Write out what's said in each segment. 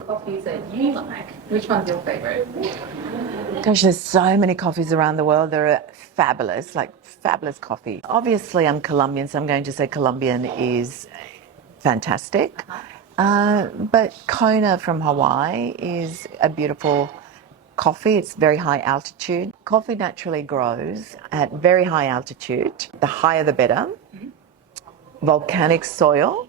Coffees that you like, which one's your favorite? Gosh, there's so many coffees around the world that are fabulous, like fabulous coffee. Obviously, I'm Colombian, so I'm going to say Colombian is fantastic. But Kona from Hawaii is a beautiful coffee. It's very high altitude. Coffee naturally grows at very high altitude. The higher the better. Volcanic soil,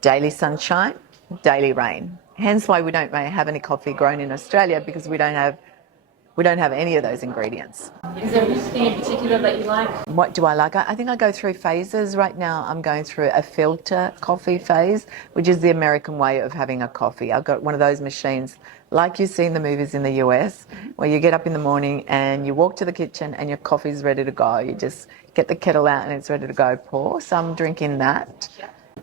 daily sunshine, daily rain. Hence why we don't have any coffee grown in Australia, because we don't have any of those ingredients. Is there anything in particular that you like? What do I like? I think I go through phases. Right now I'm going through a filter coffee phase, which is the American way of having a coffee. I've got one of those machines like you see in the movies in the US, where you get up in the morning and you walk to the kitchen and your coffee's ready to go. You just get the kettle out and it's ready to go pour. So I'm drinking that.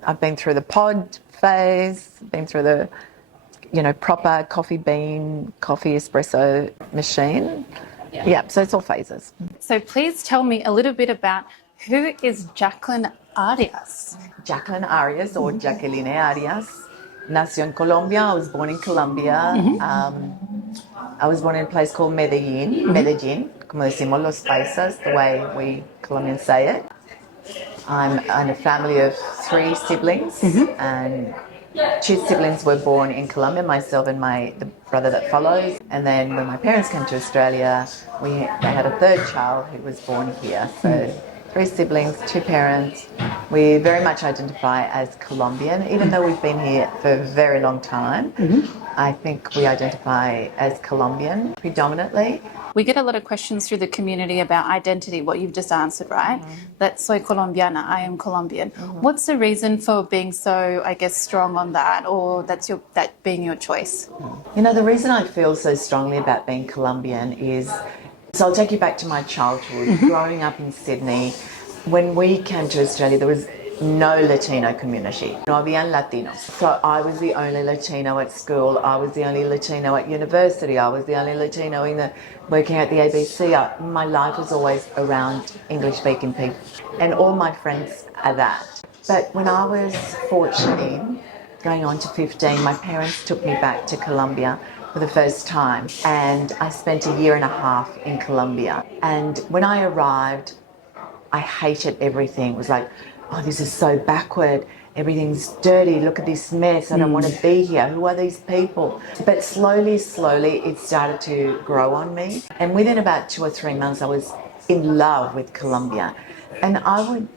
I've been through the pod phase, been through the proper coffee bean, coffee espresso machine. Yeah, so it's all phases. So please tell me a little bit about who is Jacqueline Arias? Jacqueline Arias, or Jacqueline Arias, nació en Colombia. I was born in Colombia. I was born in a place called Medellín, como decimos los paisas, the way we Colombians say it. I'm in a family of 3 siblings, and 2 siblings were born in Colombia, myself and the brother that follows. And then when my parents came to Australia, they had a 3rd child who was born here. So 3 siblings, 2 parents. We very much identify as Colombian, even though we've been here for a very long time. I think we identify as Colombian predominantly. We get a lot of questions through the community about identity, what you've just answered, right? That soy colombiana, I am Colombian. What's the reason for being so, I guess, strong on that, or that being your choice? The reason I feel so strongly about being Colombian is, so I'll take you back to my childhood. Growing up in Sydney, when we came to Australia, there was no Latino community. No habían Latinos. So I was the only Latino at school. I was the only Latino at university. I was the only Latino working at the ABC. My life was always around English-speaking people. And all my friends are that. But when I was 14, going on to 15, my parents took me back to Colombia for the first time. And I spent a year and a half in Colombia. And when I arrived, I hated everything. It was like, oh, this is so backward. Everything's dirty. Look at this mess. I don't want to be here. Who are these people? But slowly, it started to grow on me. And within about 2 or 3 months, I was in love with Colombia. And I would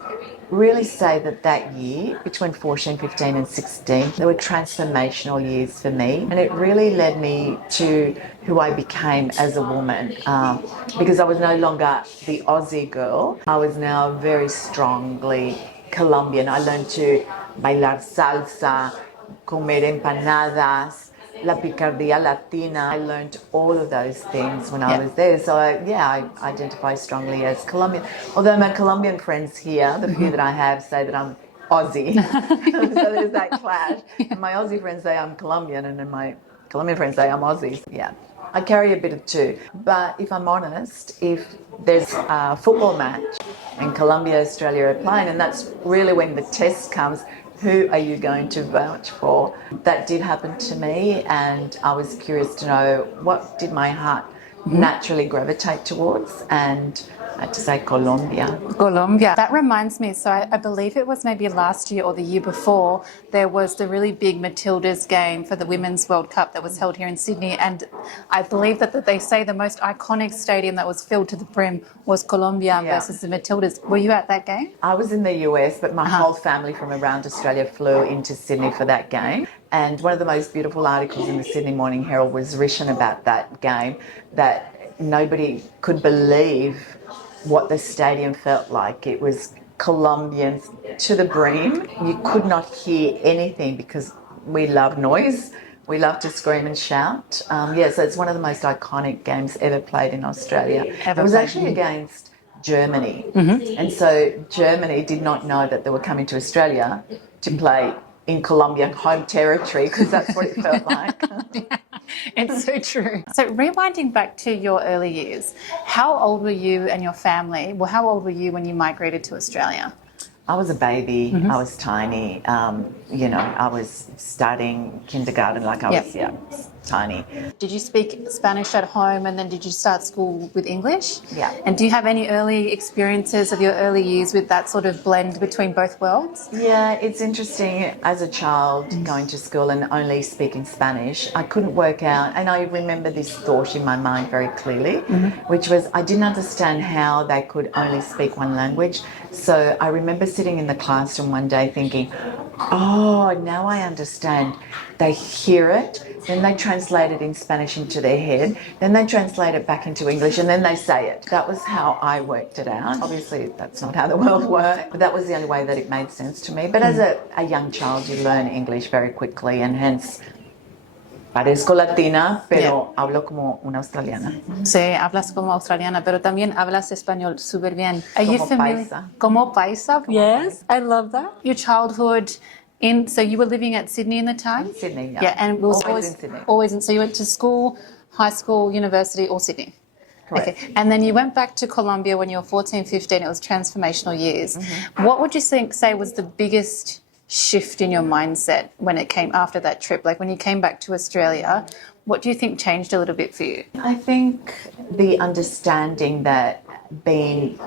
really say that year, between 14, 15 and 16, they were transformational years for me. And it really led me to who I became as a woman, because I was no longer the Aussie girl. I was now very strongly Colombian. I learned to bailar salsa, comer empanadas, la picardía Latina. I learned all of those things when I was there. So I identify strongly as Colombian. Although my Colombian friends here, the few that I have, say that I'm Aussie. So there's that clash. And my Aussie friends say I'm Colombian, and then my Colombian friends say I'm Aussie. Yeah. I carry a bit of 2. But if I'm honest, if there's a football match and Colombia, Australia are playing, and that's really when the test comes, who are you going to vouch for? That did happen to me, and I was curious to know what did my heart naturally gravitate towards, and I had to say Colombia. Colombia. That reminds me, so I believe it was maybe last year or the year before, there was the really big Matildas game for the Women's World Cup that was held here in Sydney, and I believe that they say the most iconic stadium that was filled to the brim was Colombia versus the Matildas. Were you at that game? I was in the US, but my whole family from around Australia flew into Sydney for that game. And one of the most beautiful articles in the Sydney Morning Herald was written about that game, that nobody could believe what the stadium felt like. It was Colombians to the brim. You could not hear anything because we love noise. We love to scream and shout. So it's one of the most iconic games ever played in Australia. It was actually against Germany. And so Germany did not know that they were coming to Australia to play in Colombian home territory, because that's what it felt like. It's so true. So rewinding back to your early years, how old were you and your family? Well, how old were you when you migrated to Australia? I was a baby. I was tiny. I was starting kindergarten, like I was, tiny. Did you speak Spanish at home and then did you start school with English? Yeah. And do you have any early experiences of your early years with that sort of blend between both worlds? Yeah, it's interesting. As a child going to school and only speaking Spanish, I couldn't work out, and I remember this thought in my mind very clearly, which was I didn't understand how they could only speak one language. So I remember sitting in the classroom one day thinking, oh, now I understand. They hear it, then they translate it in Spanish into their head, then they translate it back into English, and then they say it. That was how I worked it out. Obviously, that's not how the world works, but that was the only way that it made sense to me. But as a young child, you learn English very quickly, and hence, parezco latina, pero hablo como una australiana. Sí, hablas como australiana, pero también hablas español súper bien. Are you Como familiar? paisa. Como paisa? Yes, I love that. Your childhood so you were living at Sydney in the time? Sydney, yeah. Yeah, and it was Always in Sydney. Always in. So you went to school, high school, university, or Sydney? Correct. Okay. And then you went back to Colombia when you were 14, 15. It was transformational years. What would you say was the biggest shift in your mindset when it came after that trip? Like when you came back to Australia, what do you think changed a little bit for you? I think the understanding that being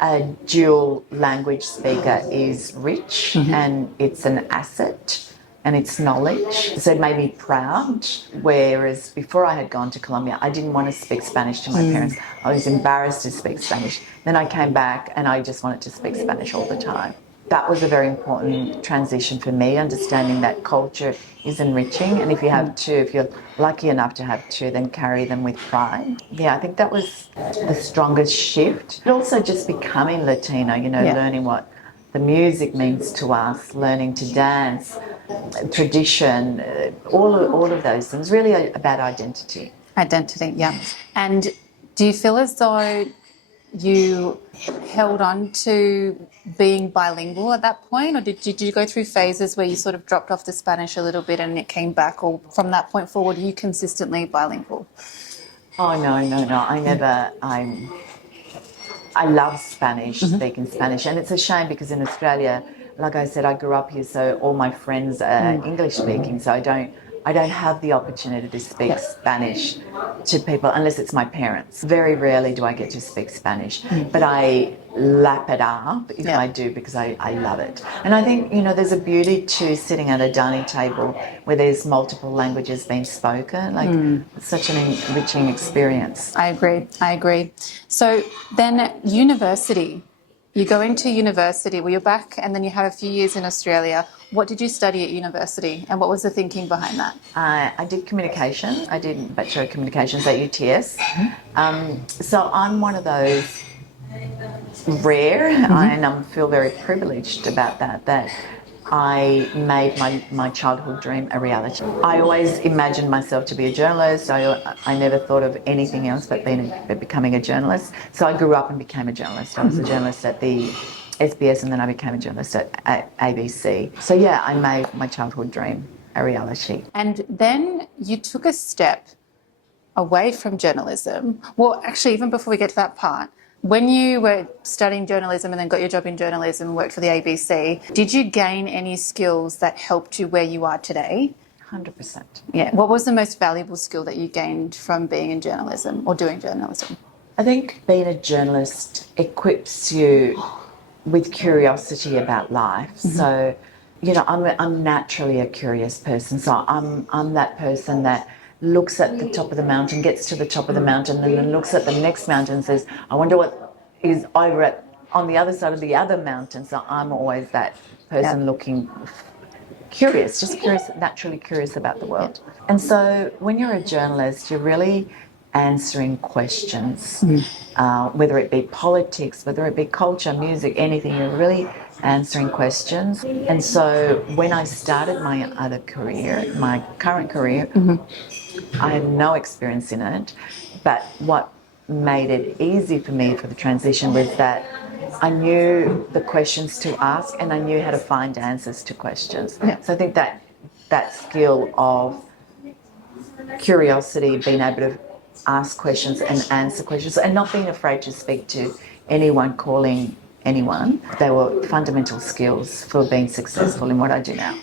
a dual language speaker is rich and it's an asset and it's knowledge. So it made me proud, whereas before I had gone to Colombia, I didn't want to speak Spanish to my parents. I was embarrassed to speak Spanish. Then I came back and I just wanted to speak Spanish all the time. That was a very important transition for me, understanding that culture is enriching, and if you have two, if you're lucky enough to have two, then carry them with pride. Yeah, I think that was the strongest shift. But also just becoming Latino, learning what the music means to us, learning to dance, tradition, all of those things, really about identity. Identity, yeah. And do you feel as though you held on to being bilingual at that point, or did you go through phases where you sort of dropped off the Spanish a little bit and it came back, or from that point forward, are you consistently bilingual? Oh, no. I love Spanish, speaking Spanish, and it's a shame because in Australia, like I said, I grew up here, so all my friends are English speaking, so I don't have the opportunity to speak Spanish to people unless it's my parents. Very rarely do I get to speak Spanish, but I lap it up if I do because I love it. And I think, there's a beauty to sitting at a dining table where there's multiple languages being spoken. Like, it's such an enriching experience. I agree. So then university. You go into university, well, you're back and then you have a few years in Australia. What did you study at university and what was the thinking behind that? I did communication. I did a Bachelor of Communications at UTS. So I'm one of those rare, and I feel very privileged about that I made my childhood dream a reality. I always imagined myself to be a journalist. I never thought of anything else but becoming a journalist. So I grew up and became a journalist. I was a journalist at the SBS and then I became a journalist at ABC. So yeah, I made my childhood dream a reality. And then you took a step away from journalism. Well, actually, even before we get to that part, when you were studying journalism and then got your job in journalism and worked for the ABC, did you gain any skills that helped you where you are today? 100%. Yeah. What was the most valuable skill that you gained from being in journalism or doing journalism? I think being a journalist equips you with curiosity about life. So, I'm naturally a curious person. So I'm that person that looks at the top of the mountain, gets to the top of the mountain, and then looks at the next mountain and says, I wonder what is over on the other side of the other mountain. So I'm always that person looking curious, just curious, naturally curious about the world. And so when you're a journalist, you're really answering questions, whether it be politics, whether it be culture, music, anything, you're really answering questions. And so when I started my other career, my current career, I had no experience in it, but what made it easy for me for the transition was that I knew the questions to ask and I knew how to find answers to questions. So I think that skill of curiosity, being able to ask questions and answer questions and not being afraid to speak to anyone calling anyone. They were fundamental skills for being successful in what I do now.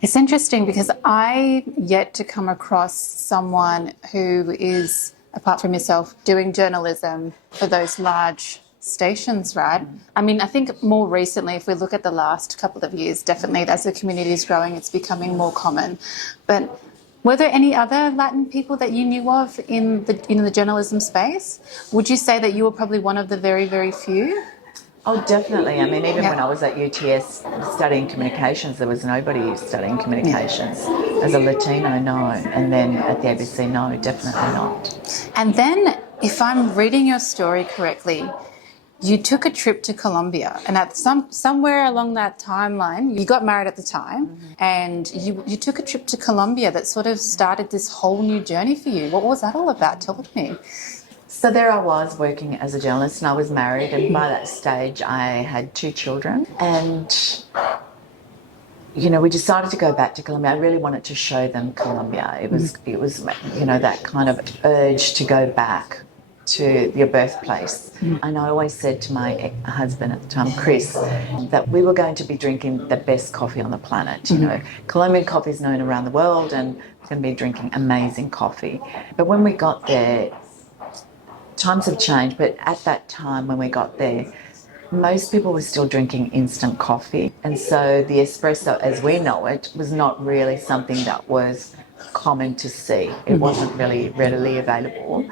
It's interesting because I yet to come across someone who is, apart from yourself, doing journalism for those large stations, right? I mean, I think more recently, if we look at the last couple of years, definitely as the community is growing, it's becoming more common. But were there any other Latin people that you knew of in the journalism space? Would you say that you were probably one of the very, very few? Oh, definitely. I mean, even when I was at UTS studying communications, there was nobody studying communications. As a Latino, no. And then at the ABC, no, definitely not. And then, if I'm reading your story correctly, you took a trip to Colombia, and at somewhere along that timeline, you got married at the time, and you took a trip to Colombia that sort of started this whole new journey for you. What was that all about? Tell me. So there I was working as a journalist, and I was married, and by that stage I had 2 children. And, you know, we decided to go back to Colombia. I really wanted to show them Colombia. It was, you know, that kind of urge to go back to your birthplace. And I always said to my husband at the time, Chris, that we were going to be drinking the best coffee on the planet. You know, Colombian coffee is known around the world, and we're going to be drinking amazing coffee. But when we got there, times have changed, but at that time when we got there, most people were still drinking instant coffee. And so the espresso, as we know it, was not really something that was common to see. It wasn't really readily available.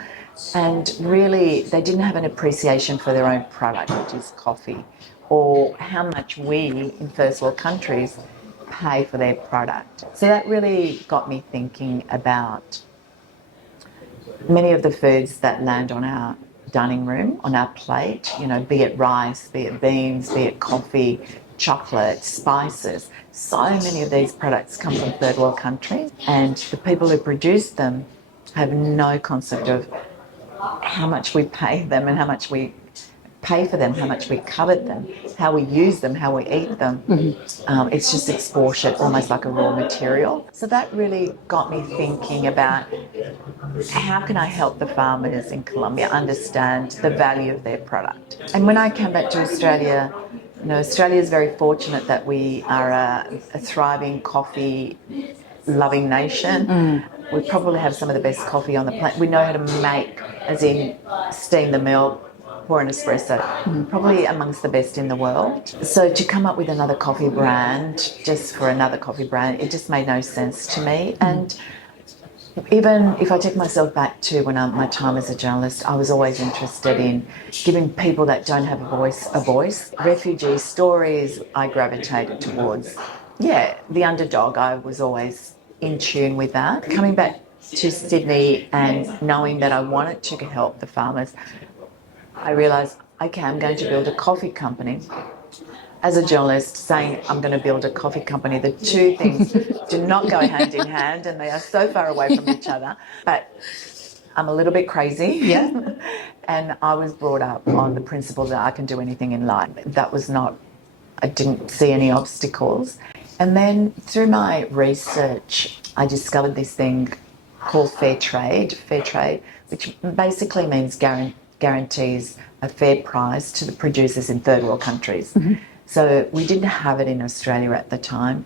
And really, they didn't have an appreciation for their own product, which is coffee, or how much we in first world countries pay for their product. So that really got me thinking about many of the foods that land on our dining room, on our plate, you know, be it rice, be it beans, be it coffee, chocolate, spices. So many of these products come from third world countries, and the people who produce them have no concept of how much we pay them and how much we pay for them, how much we covet them, how we use them, how we eat them. It's just exported almost like a raw material. So that really got me thinking about how can I help the farmers in Colombia understand the value of their product. And when I came back to Australia, you know, Australia is very fortunate that we are a thriving coffee loving nation. We probably have some of the best coffee on the planet. We know how to make, as in steam the milk, pour an espresso, probably amongst the best in the world. So to come up with another coffee brand, just for another coffee brand, it just made no sense to me. And even if I take myself back to when my time as a journalist, I was always interested in giving people that don't have a voice. Refugee stories, I gravitated towards. Yeah, the underdog, I was always in tune with that. Coming back to Sydney and knowing that I wanted to help the farmers, I realised, okay, I'm going to build a coffee company. As a journalist, saying I'm going to build a coffee company, the two things do not go hand in hand, and they are so far away from each other. But I'm a little bit crazy. Yeah. And I was brought up on the principle that I can do anything in life. That was not, I didn't see any obstacles. And then through my research, I discovered this thing called Fairtrade, which basically means guarantees a fair price to the producers in third world countries. So we didn't have it in Australia at the time,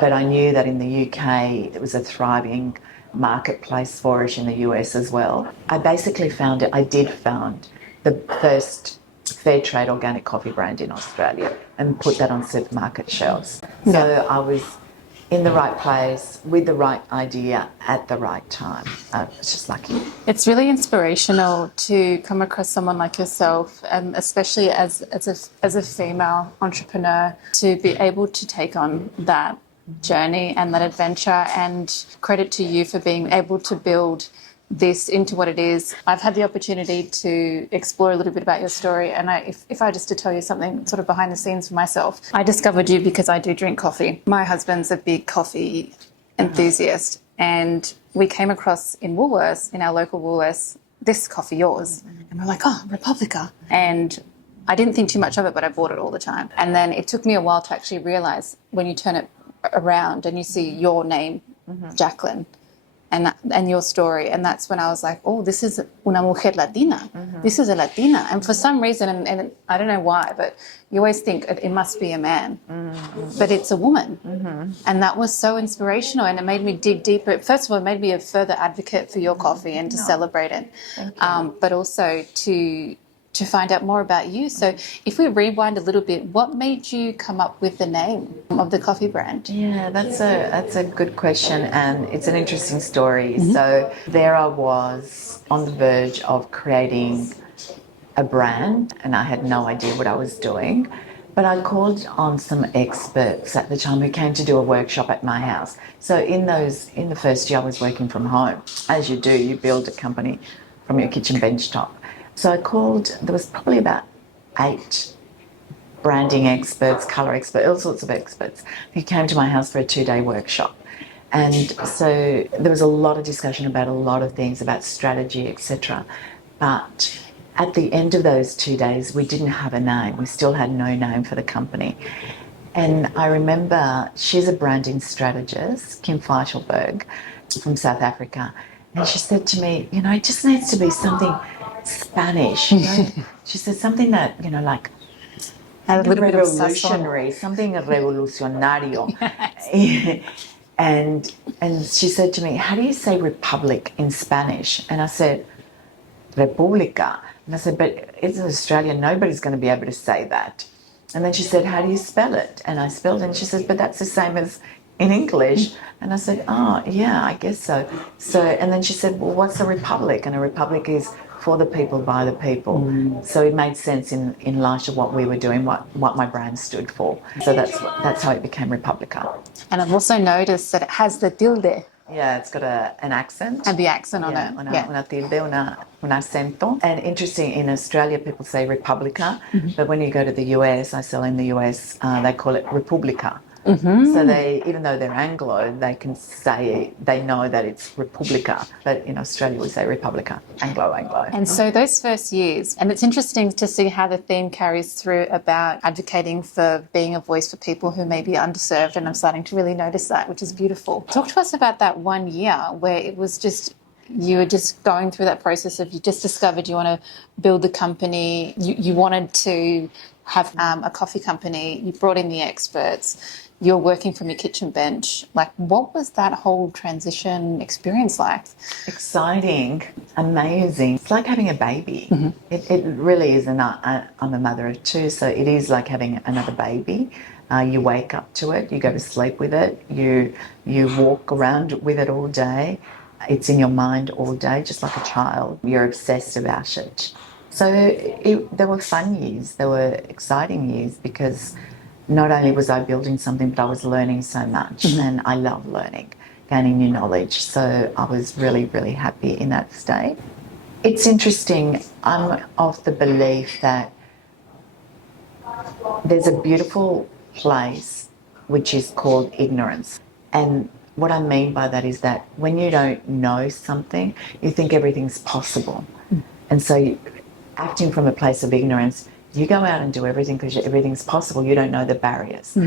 but I knew that in the UK there was a thriving marketplace for it, in the US as well. I basically found the first fair trade organic coffee brand in Australia and put that on supermarket shelves. So I was in the right place with the right idea at the right time. I was just lucky. It's really inspirational to come across someone like yourself, especially as a female entrepreneur, to be able to take on that journey and that adventure, and credit to you for being able to build this into what it is. I've had the opportunity to explore a little bit about your story, and if I just to tell you something sort of behind the scenes for myself, I discovered you because I do drink coffee. My husband's a big coffee enthusiast, and we came across in Woolworths, in our local Woolworths, this coffee yours, and we're like, oh, Republica. And I didn't think too much of it, but I bought it all the time. And then it took me a while to actually realise, when you turn it around and you see your name, Jacqueline, and your story. And that's when I was like, oh, this is una mujer latina. This is a Latina. And for some reason, and I don't know why, but you always think it must be a man. But it's a woman. And that was so inspirational, and it made me dig deeper. First of all, it made me a further advocate for your coffee and to celebrate it. But also to find out more about you. So if we rewind a little bit, what made you come up with the name of the coffee brand? Yeah, that's a good question, and it's an interesting story. So there I was on the verge of creating a brand, and I had no idea what I was doing. But I called on some experts at the time who came to do a workshop at my house. So in the first year I was working from home. As you do, you build a company from your kitchen bench top. So I called, there was probably about 8 branding experts, colour experts, all sorts of experts who came to my house for a 2-day workshop. And so there was a lot of discussion about a lot of things, about strategy, etc. But at the end of those 2 days, we didn't have a name. We still had no name for the company. And I remember she's a branding strategist, Kim Feitelberg, from South Africa. And she said to me, it just needs to be something Spanish. She said something that, like A little bit of revolutionary, something revolucionario. And she said to me, how do you say republic in Spanish? And I said, República. And I said, but it's in Australia, nobody's going to be able to say that. And then she said, how do you spell it? And I spelled it, and she said, but that's the same as in English. And I said, oh, yeah, I guess so. And then she said, well, what's a republic? And a republic is for the people, by the people. So it made sense in light of what we were doing, what my brand stood for. So that's how it became Republica. And I've also noticed that it has the tilde. Yeah, it's got an accent. And the accent on it. Una tilde, un acento. And interesting, in Australia people say Republica, but when you go to the US, I sell in the US, they call it Republica. So they, even though they're Anglo, they can say, they know that it's Republica, but in Australia we say Republica, Anglo. And so those first years, and it's interesting to see how the theme carries through about advocating for being a voice for people who may be underserved, and I'm starting to really notice that, which is beautiful. Talk to us about that 1 year where it was just, you were just going through that process of, you just discovered you want to build the company, you wanted to have a coffee company, you brought in the experts, you're working from your kitchen bench. Like, what was that whole transition experience like? Exciting, amazing. It's like having a baby. It really is. I'm a mother of 2, so it is like having another baby. You wake up to it, you go to sleep with it, you walk around with it all day. It's in your mind all day, just like a child. You're obsessed about it. So there were fun years, there were exciting years, because not only was I building something, but I was learning so much, and I love learning, gaining new knowledge. So I was really, really happy in that state. It's interesting, I'm of the belief that there's a beautiful place which is called ignorance. And what I mean by that is that when you don't know something, you think everything's possible. And so acting from a place of ignorance, you go out and do everything because everything's possible. You don't know the barriers.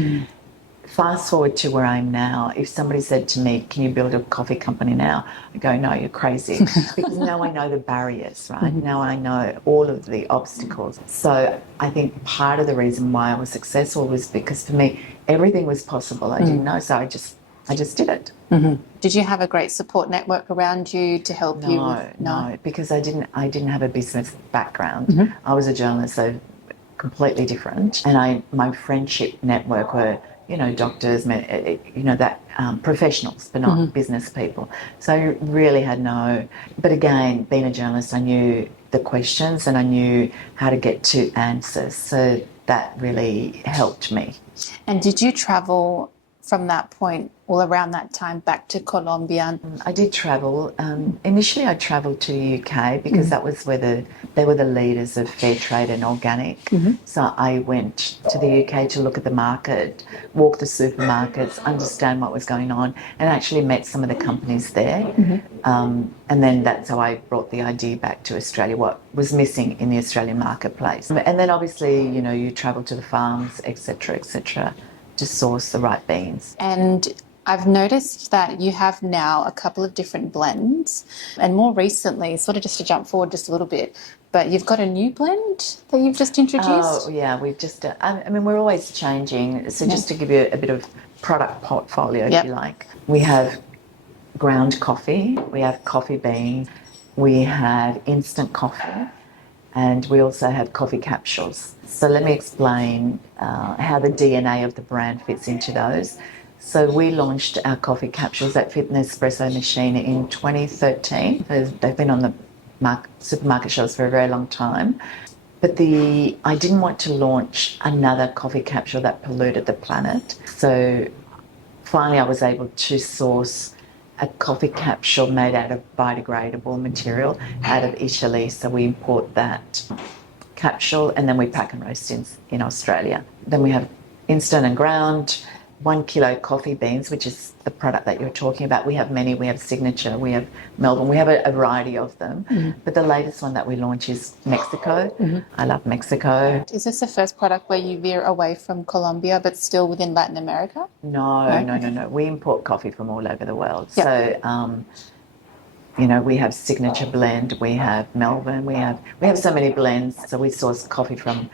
Fast forward to where I am now. If somebody said to me, can you build a coffee company now? I go, no, you're crazy. Because now I know the barriers, right? Now I know all of the obstacles. So I think part of the reason why I was successful was because for me, everything was possible. I didn't know, so I just did it. Did you have a great support network around you to help you? No, because I didn't have a business background. I was a journalist, so completely different. And my friendship network were, doctors, professionals, but not business people. So I really had but again, being a journalist, I knew the questions and I knew how to get to answers. So that really helped me. And did you travel from that point, all around that time, back to Colombia? I did travel. Initially, I travelled to the UK because that was where they were the leaders of Fairtrade and organic. So I went to the UK to look at the market, walk the supermarkets, understand what was going on, and actually met some of the companies there. And then that's how I brought the idea back to Australia, what was missing in the Australian marketplace. And then obviously, you travel to the farms, etc., to source the right beans. And I've noticed that you have now a couple of different blends, and more recently, sort of just to jump forward just a little bit, but you've got a new blend that you've just introduced. Oh, yeah, we've just, I mean, we're always changing. So just to give you a bit of product portfolio, if you like, we have ground coffee, we have coffee beans, we have instant coffee, and we also have coffee capsules. So let me explain how the DNA of the brand fits into those. So we launched our coffee capsules that fit an espresso machine in 2013. They've been on the supermarket shelves for a very long time. But I didn't want to launch another coffee capsule that polluted the planet. So finally I was able to source a coffee capsule made out of biodegradable material out of Italy. So we import that capsule and then we pack and roast in Australia. Then we have instant and ground, 1 kilo coffee beans, which is the product that you're talking about. We have many. We have Signature, we have Melbourne, we have a variety of them. But the latest one that we launch is Mexico. I love Mexico. Is this the first product where you veer away from Colombia but still within Latin America? No. We import coffee from all over the world. So, we have Signature blend, we have Melbourne, we have so many blends. So we source coffee from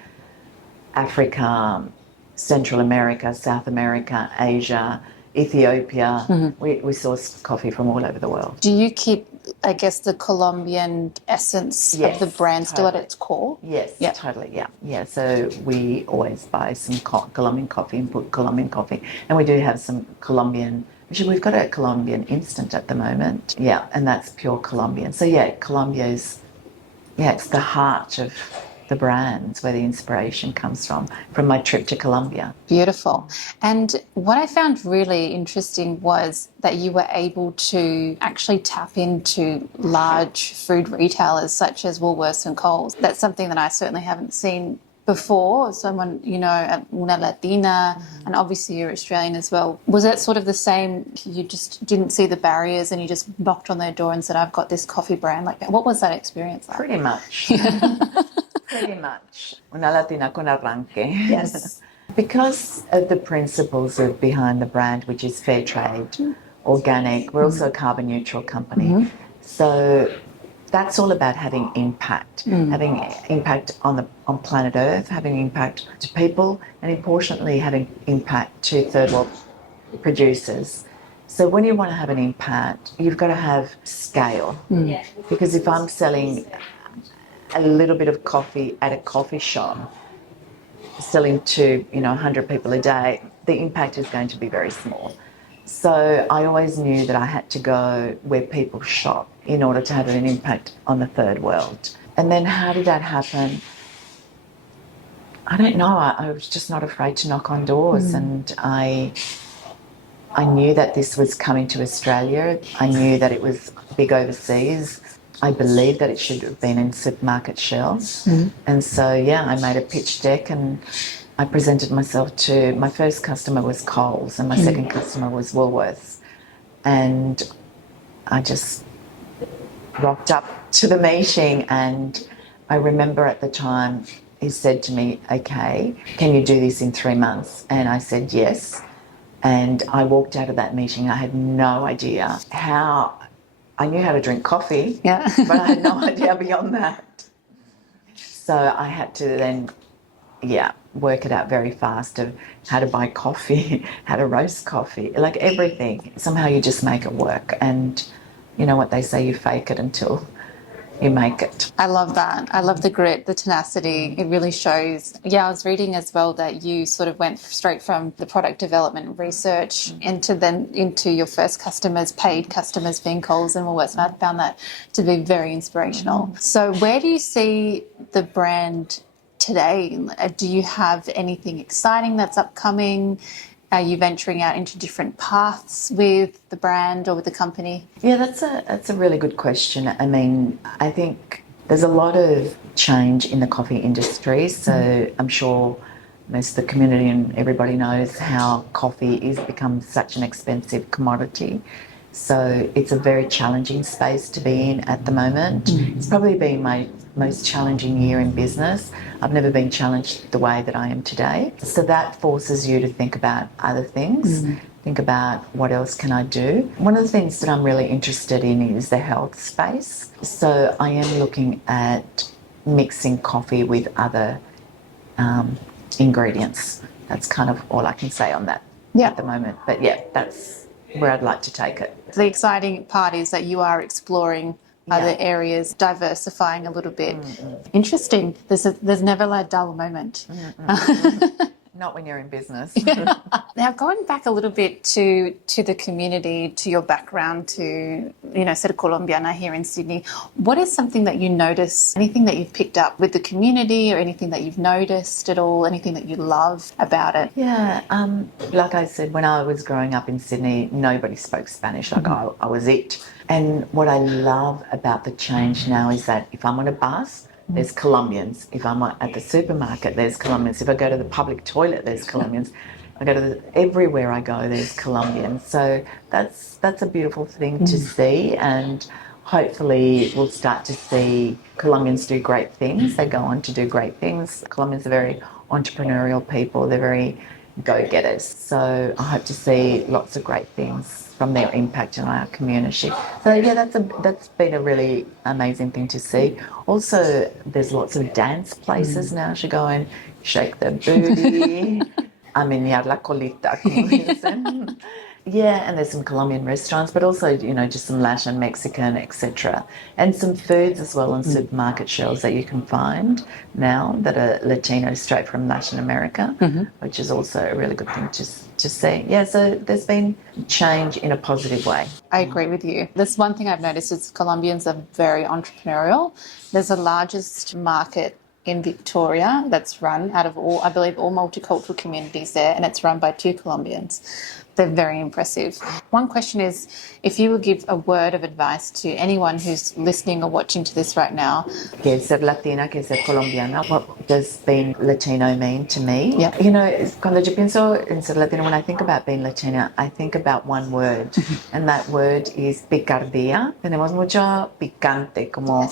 Africa, Central America, South America, Asia, Ethiopia. We source coffee from all over the world. Do you keep, I guess, the Colombian essence of the brand still at its core? Yes, totally, yeah. So we always buy some Colombian coffee and put Colombian coffee. And we do have some Colombian, actually we've got a Colombian instant at the moment. Yeah, and that's pure Colombian. So Colombia's, it's the heart of the brands where the inspiration comes from my trip to Colombia. Beautiful. And what I found really interesting was that you were able to actually tap into large food retailers such as Woolworths and Coles. That's something that I certainly haven't seen before. Someone, una Latina, and obviously you're Australian as well. Was it sort of the same? You just didn't see the barriers and you just knocked on their door and said, I've got this coffee brand like that. What was that experience like? Pretty much. Pretty much. Una Latina con arranque. Yes. Because of the principles behind the brand, which is Fairtrade, organic, we're also a carbon neutral company. So that's all about having impact, having impact on planet Earth, having impact to people, and importantly, having impact to third world producers. So when you want to have an impact, you've got to have scale. Because if I'm selling a little bit of coffee at a coffee shop, selling to 100 people a day, the impact is going to be very small. So I always knew that I had to go where people shop in order to have an impact on the third world. And then how did that happen? I don't know. I was just not afraid to knock on doors, and I knew that this was coming to Australia. I knew that it was big overseas. I believed that it should have been in supermarket shelves. And so, I made a pitch deck and I presented myself to, my first customer was Coles and my second customer was Woolworths. And I just rocked up to the meeting, and I remember at the time he said to me, okay, can you do this in 3 months? And I said yes. And I walked out of that meeting. I had no idea how. I knew how to drink coffee, but I had no idea beyond that. So I had to then, work it out very fast of how to buy coffee, how to roast coffee, like everything. Somehow you just make it work. And you know what they say, you fake it until you make it. I love that. I love the grit, the tenacity. It really shows. I was reading as well that you sort of went straight from the product development research into your first customers, paid customers being Coles and Woolworths. And I found that to be very inspirational. So where do you see the brand today? Do you have anything exciting that's upcoming? Are you venturing out into different paths with the brand or with the company? Yeah, that's a really good question. I mean, I think there's a lot of change in the coffee industry. So I'm sure most of the community and everybody knows how coffee has become such an expensive commodity. So it's a very challenging space to be in at the moment. It's probably been my most challenging year in business. I've never been challenged the way that I am today. So that forces you to think about other things. think about what else can I do. One of the things that I'm really interested in is the health space. So I am looking at mixing coffee with other ingredients. That's kind of all I can say on that at the moment. But yeah, that's where I'd like to take it. The exciting part is that you are exploring other areas, diversifying a little bit. Interesting. There's never a dull moment. Not when you're in business. Now, going back a little bit to the community, to your background, to, ser Colombiana here in Sydney, what is something that you notice, anything that you've picked up with the community or anything that you've noticed at all, anything that you love about it? Yeah, like I said, when I was growing up in Sydney, nobody spoke Spanish. Like I was it. And what I love about the change now is that if I'm on a bus, there's Colombians. If I'm at the supermarket, there's Colombians. If I go to the public toilet, there's Colombians. Everywhere I go, there's Colombians. So that's a beautiful thing to see, and hopefully we'll start to see Colombians do great things. They go on to do great things. Colombians are very entrepreneurial people. They're very go-getters. So I hope to see lots of great things from their impact on our community. So yeah, that's been a really amazing thing to see. Also, there's lots of dance places now. You go and shake the booty, menear la colita, como dicen. Yeah, and there's some Colombian restaurants, but also, just some Latin, Mexican, etc. And some foods as well on supermarket shelves that you can find now that are Latino, straight from Latin America, which is also a really good thing to see. Yeah, so there's been change in a positive way. I agree with you. That's one thing I've noticed is Colombians are very entrepreneurial. There's the largest market in Victoria that's run out of all multicultural communities there, and it's run by 2 Colombians. They're very impressive. One question is, if you would give a word of advice to anyone who's listening or watching to this right now. Que es ser Latina, que es ser colombiana. What does being Latino mean to me? Yeah. Cuando yo pienso en ser Latina, when I think about being Latina, I think about one word, and that word is picardía. Tenemos mucho picante, como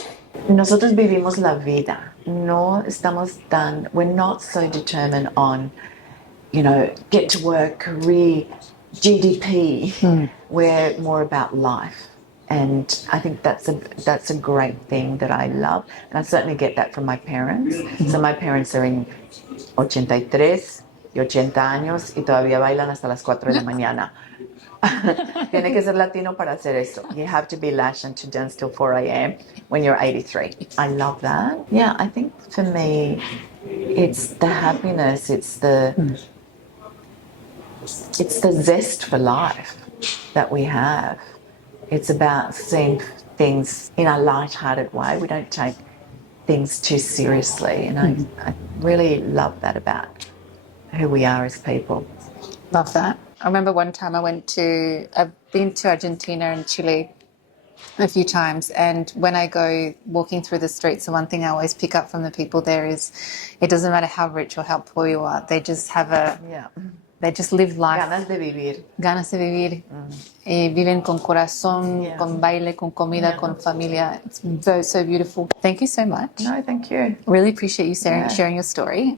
nosotros vivimos la vida. We're not so determined on, get to work, career, GDP. We're more about life. And I think that's a great thing that I love. And I certainly get that from my parents. So my parents are in 83 y 80 años y todavía bailan hasta las 4 de la mañana. Tiene que ser Latino para hacer eso. You have to be Latin to dance till 4 a.m. when you're 83. I love that. Yeah, I think for me, it's the happiness, it's the zest for life that we have. It's about seeing things in a light-hearted way. We don't take things too seriously, and I really love that about who we are as people. Love that. I remember one time I've been to Argentina and Chile a few times, and when I go walking through the streets, the one thing I always pick up from the people there is it doesn't matter how rich or how poor you are, they just have they just live life. Ganas de vivir. Ganas de vivir. Viven con corazón, con baile, con comida, con familia. It's so beautiful. Thank you so much. No, thank you. Really appreciate you sharing your story.